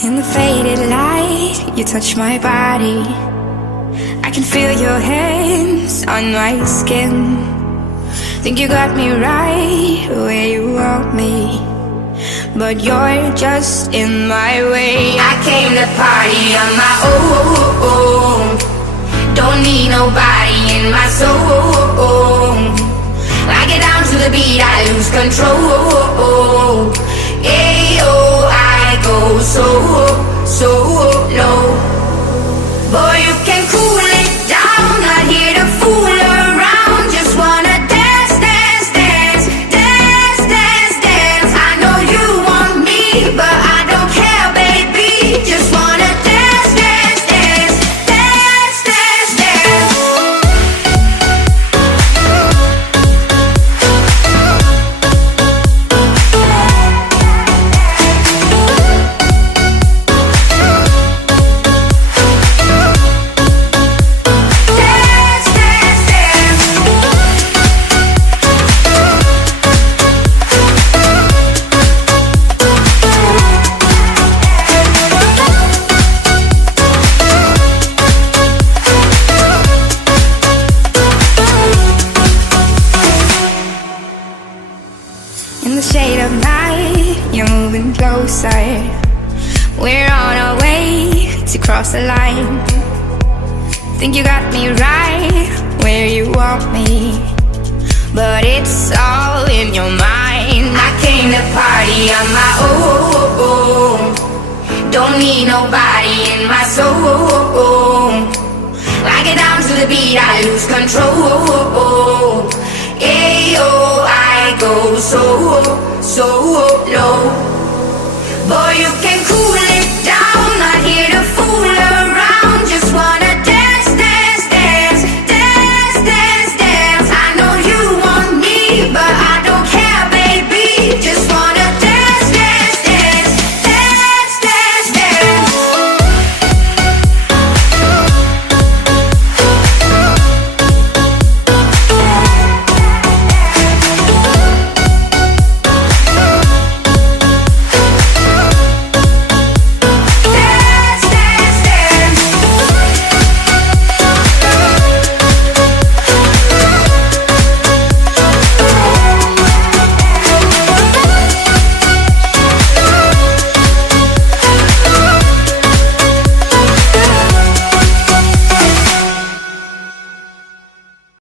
In the faded light, you touch my body. I can feel your hands on my skin. Think you got me right where you want me, but you're just in my way. I came to party on my own. Don't need nobody in my soul. I get down to the beat, I lose control. Ayo, I go so low. Boy, you can cool it down, not here to fool around. Just wanna dance, dance, dance, dance, dance, dance. I know you want me, but I don't care, baby. Just wanna dance, dance, dance, dance, dance, dance. In the shade of night, you're moving closer. We're on our way to cross the line. Think you got me right where you want me, but it's all in your mind. I came to party on my own. Don't need nobody in my soul. I get down to the beat, I lose control. Ayo, I go so low. Boy, you can